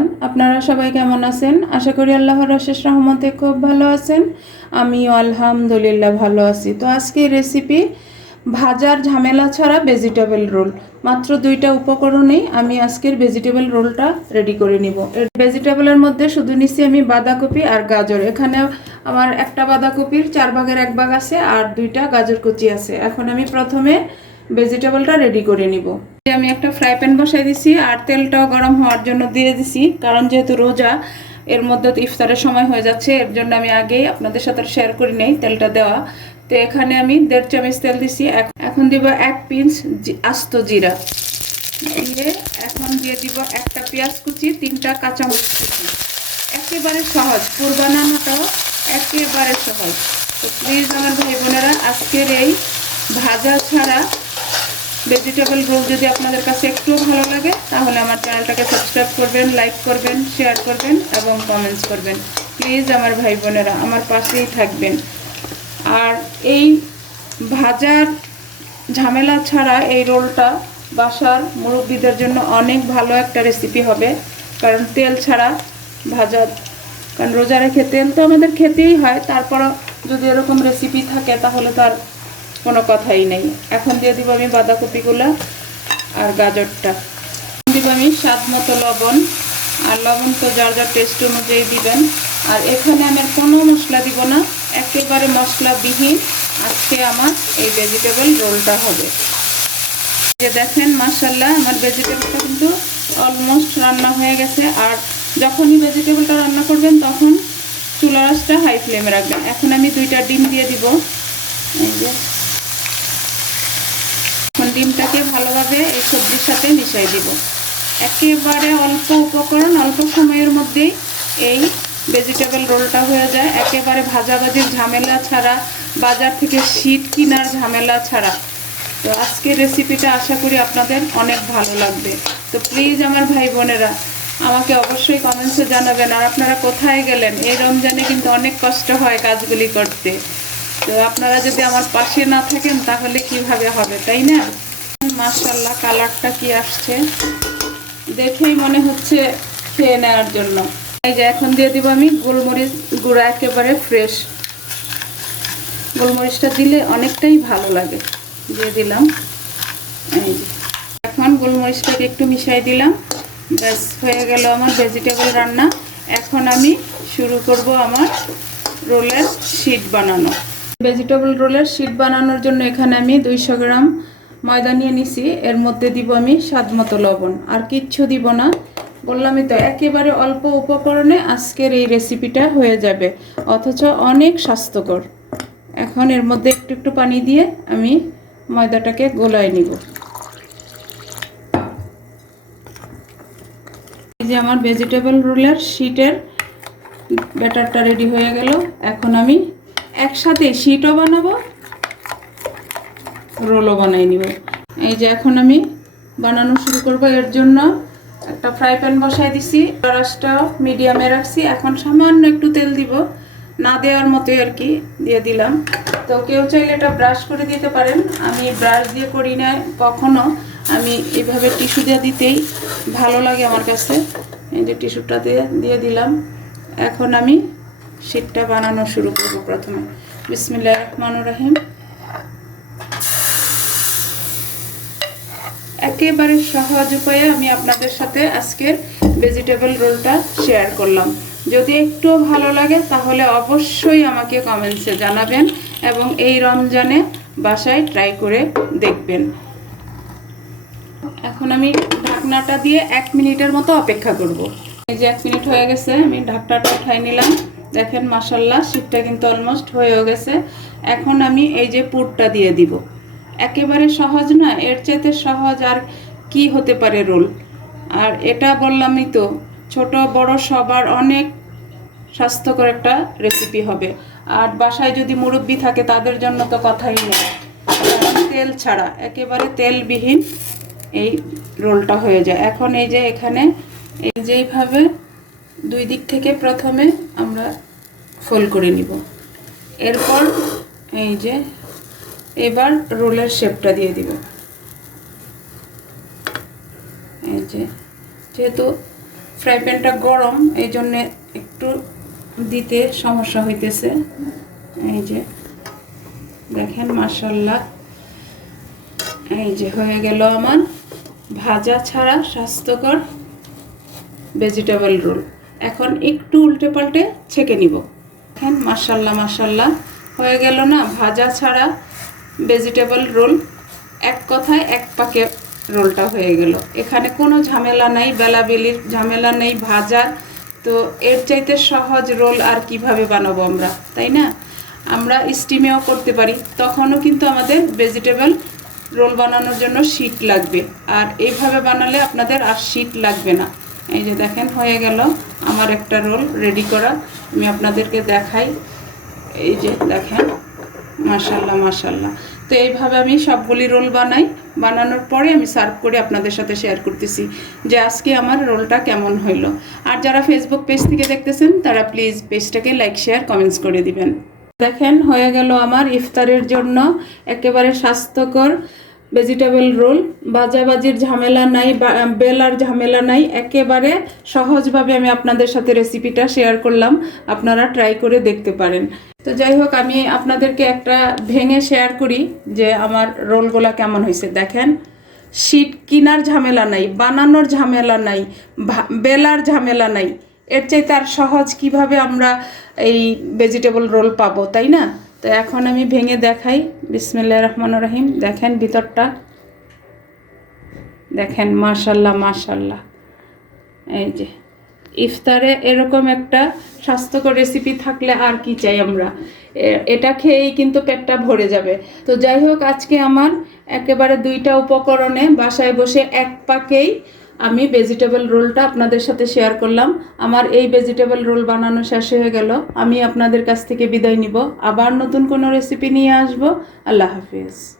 Everyone, আপনারা সবাই কেমন আছেন? আশা করি আল্লাহর অশেষ রহমতে খুব ভালো আছেন। আমিও আলহামদুলিল্লাহ ভালো আছি। তো আজকে রেসিপি ভাজার ঝামেলা ছাড়া ভেজিটেবল রোল মাত্র দুইটা উপকরণেই আমি আজকের ভেজিটেবল রোলটা রেডি করে নিব। ভেজিটেবলের মধ্যে শুধু নিচ্ছি আমি বাঁধাকপি আর গাজর। এখানে আমার একটা বাঁধাকপির চার ভাগের এক ভাগ আছে আর দুইটা গাজর কুচি আছে। এখন আমি প্রথমে ভেজিটেবলটা রেডি করে নিব। আমি একটা ফ্রাই প্যান বসাই দিছি আর তেলটাও গরম হওয়ার জন্য দিয়ে দিছি, কারণ যেহেতু রোজা, এর মধ্যে তো ইফতারের সময় হয়ে যাচ্ছে, এর জন্য আমি আগেই আপনাদের সাথে শেয়ার করি নেই তেলটা দেওয়া। তো এখানে আমি দেড় চামচ তেল দিছি এখন দিব এক পিঞ্চ আস্ত জিরা। দিয়ে এখন দিয়ে দিব একটা পেঁয়াজ কুচি, তিনটা কাঁচামরিচ কুচি। একেবারে সহজ পুর বানানোটাও একেবারে সহজ। তো প্লিজ আমার ভাই বোনেরা, আজকের এই ভাজা ছাড়া ভেজিটেবল রোল যদি আপনাদের কাছে একটু ভালো লাগে, তাহলে আমার চ্যানেলটাকে সাবস্ক্রাইব করবেন লাইক করবেন শেয়ার করবেন এবং কমেন্টস করবেন। প্লিজ আমার ভাই বোনেরা, আমার পাশেই থাকবেন। আর এই ভাজার ঝামেলা ছাড়া এই রোলটা বাসার মুরব্বীদের জন্য অনেক ভালো একটা রেসিপি হবে। কারণ তেল ছাড়া ভাজা, কারণ রোজা রেখে তেল তো আমাদের খেতেই হয়, তারপরও যদি এরকম রেসিপি থাকে তাহলে তার কোনো কথাই নেই। এখন দিয়ে দিব আমি বাঁধাকপিগুলো আর গাজরটা। দিব আমি স্বাদ মতো লবণ। আর লবণ তো যার যার টেস্ট অনুযায়ী দিবেন। আর এখানে আমি কোনো মশলা দিব না। একেবারে মশলাবিহীন আজকে আমার এই ভেজিটেবল রোলটা হবে। যে দেখেন মার্শাল্লাহ আমার ভেজিটেবলটা কিন্তু অলমোস্ট রান্না হয়ে গেছে। আর যখনই ভেজিটেবলটা রান্না করবেন, তখন চুলা রাসটা হাই ফ্লেমে রাখবেন। এখন আমি দুইটা ডিম দিয়ে দিব। এই যে ডিমটাকে ভালোভাবে এই সবজির সাথে মিশাই দিব। একেবারে অল্প উপকরণ, অল্প সময়ের মধ্যেই এই ভেজিটেবল রোলটা হয়ে যায়। একেবারে ভাজাভাজির ঝামেলা ছাড়া, বাজার থেকে শীত কিনার ঝামেলা ছাড়া। তো আজকের রেসিপিটা আশা করি আপনাদের অনেক ভালো লাগবে। তো প্লিজ আমার ভাই বোনেরা, আমাকে অবশ্যই কমেন্টসে জানাবেন, আর আপনারা কোথায় গেলেন? এই রমজানে কিন্তু অনেক কষ্ট হয় কাজগুলি করতে। তো আপনারা যদি আমার পাশে না থাকেন, তাহলে কীভাবে হবে? তাই না? মাশাল্লাহ কালারটা কি আসছে? দেখেই মনে হচ্ছে খেয়ে নেওয়ার জন্য। এই যে এখন দিয়ে দিব আমি গোলমরিচ গুঁড়া, একেবারে ফ্রেশ। গোলমরিচটা দিলে অনেকটাই ভালো লাগে। দিয়ে দিলাম। এই যে, এখন গোলমরিচটাকে একটু মিশাই দিলাম। ব্যাস, হয়ে গেল আমার ভেজিটেবল রান্না। এখন আমি শুরু করব আমার রোলের শিট বানানো। ভেজিটেবল রোলের শিট বানানোর জন্য এখানে আমি দুইশো গ্রাম ময়দা নিয়ে নিছি, এর মধ্যে দিব আমি স্বাদ মতো লবণ। আর কিচ্ছু দিব না। বললামই তো একেবারে অল্প উপকরণে আজকের এই রেসিপিটা হয়ে যাবে। অথচ অনেক স্বাস্থ্যকর। এখন এর মধ্যে একটু একটু পানি দিয়ে আমি ময়দাটাকে গোলায় নিব। এই যে আমার ভেজিটেবল রোলের শিটের ব্যাটারটা রেডি হয়ে গেল। এখন আমি একসাথে শিটও বানাবো রোলও বানাই নিব। এই যে এখন আমি বানানো শুরু করব। এর জন্য একটা ফ্রাই প্যান বসাই দিছি। রাসটাও মিডিয়ামে রাখছি। এখন সামান্য একটু তেল দিব। না দেওয়ার মতোই আর কি দিয়ে দিলাম। তো কেউ চাইলে এটা ব্রাশ করে দিতে পারেন। আমি ব্রাশ দিয়ে করি না কখনো আমি এভাবে টিস্যু দিয়ে দিতেই ভালো লাগে আমার কাছে। এই যে টিস্যুটা দিয়ে দিয়ে দিলাম। এখন আমি শীতটা বানানো শুরু করব প্রথমে। বিসমিল্লাহ রহমানুর রহিম। একেবারে সহজ উপায়ে আমি আপনাদের সাথে আজকের ভেজিটেবল রোলটা শেয়ার করলাম। যদি একটু ভালো লাগে, তাহলে অবশ্যই আমাকে কমেন্টসে জানাবেন এবং এই রমজানে বাসায় ট্রাই করে দেখবেন। এখন আমি ঢাকনাটা দিয়ে এক মিনিটের মতো অপেক্ষা করব। এই যে এক মিনিট হয়ে গেছে, আমি ঢাকনাটা উঠাই নিলাম। দেখেন মাসাল্লাহ শীতটা কিন্তু অলমোস্ট হয়েও গেছে। এখন আমি এই যে পুরটা দিয়ে দিব। একেবারে সহজ না এর চাইতে সহজ আর কি হতে পারে রোল? আর এটা বললামই তো, ছোট বড় সবার অনেক স্বাস্থ্যকর একটা রেসিপি হবে। আর বাসায় যদি মুরব্বি থাকে, তাদের জন্য তো কথাই নেই। তেল ছাড়া, একেবারে তেলবিহীন এই রোলটা হয়ে যায়। এখন এই যে এখানে, এই যেইভাবে দুই দিক থেকে প্রথমে আমরা ফোল্ড করে নিব। এরপর এই যে এবার রোলের শেপটা দিয়ে দিব। এই যে, যেহেতু ফ্রাই প্যানটা গরম, এই জন্যে একটু দিতে সমস্যা হইতেছে। এই যে, দেখেন মাসাল্লাহ এই যে, হয়ে গেল আমার ভাজা ছাড়া স্বাস্থ্যকর ভেজিটেবল রোল। এখন একটু উল্টে পাল্টে ছেঁকে নিব। দেখেন মাসাল্লাহ মাসাল্লাহ হয়ে গেল না, ভাজা ছাড়া ভেজিটেবল রোল এক কথায় এক পাকে রোলটা হয়ে গেল। এখানে কোনো ঝামেলা নাই, বেলাবেলির ঝামেলা নেই, ভাজা। তো এর চাইতে সহজ রোল আর কীভাবে বানাবো আমরা, তাই না? আমরা স্টিমেও করতে পারি। তখনও কিন্তু আমাদের ভেজিটেবল রোল বানানোর জন্য শীট লাগবে। আর এইভাবে বানালে আপনাদের আর শীট লাগবে না। এই যে দেখেন, হয়ে গেল আমার একটা রোল রেডি করা। আমি আপনাদেরকে দেখাই। এই যে দেখেন, মাশাল্লাহ মাশাল্লাহ। তো এইভাবে আমি সবগুলি রোল বানাই। বানানোর পরে আমি সার্ভ করে আপনাদের সাথে শেয়ার করতেছি যে আজকে আমার রোলটা কেমন হইল। আর যারা ফেসবুক পেজ থেকে দেখতেছেন, তারা প্লিজ পেজটাকে লাইক শেয়ার কমেন্টস করে দিবেন। দেখেন, হয়ে গেল আমার ইফতারের জন্য একেবারে স্বাস্থ্যকর ভেজিটেবল রোল বাজাবাজির ঝামেলা নাই বেলার ঝামেলা নাই, একেবারে সহজভাবে আমি আপনাদের সাথে রেসিপিটা শেয়ার করলাম, আপনারা ট্রাই করে দেখতে পারেন। তো যাই হোক, আমি আপনাদেরকে একটা ভেঙে শেয়ার করি যে আমার রোলগুলা কেমন হয়েছে দেখেন শীট কিনার ঝামেলা নাই, বানানোর ঝামেলা নাই বেলার ঝামেলা নাই। এর চাইতে আর সহজ কীভাবে আমরা এই ভেজিটেবল রোল পাবো, তাই না? তো এখন আমি ভেঙে দেখাই। বিসমিল্লা রহমান রহিম। দেখেন ভিতরটা। দেখেন, মাশাল্লাহ মাশাল্লাহ। এই যে, ইফতারে এরকম একটা স্বাস্থ্যকর রেসিপি থাকলে আর কি চাই আমরা? এটা খেয়েই কিন্তু পেটটা ভরে যাবে। তো যাই হোক, আজকে আমার একেবারে দুইটা উপকরণে বাসায় বসে এক পাকেই আমি ভেজিটেবল রোলটা আপনাদের সাথে শেয়ার করলাম। আমার এই ভেজিটেবল রোল বানানো শেষ হয়ে গেল। আমি আপনাদের কাছ থেকে বিদায় নিব। আবার নতুন কোনো রেসিপি নিয়ে আসব। আল্লাহ হাফিজ।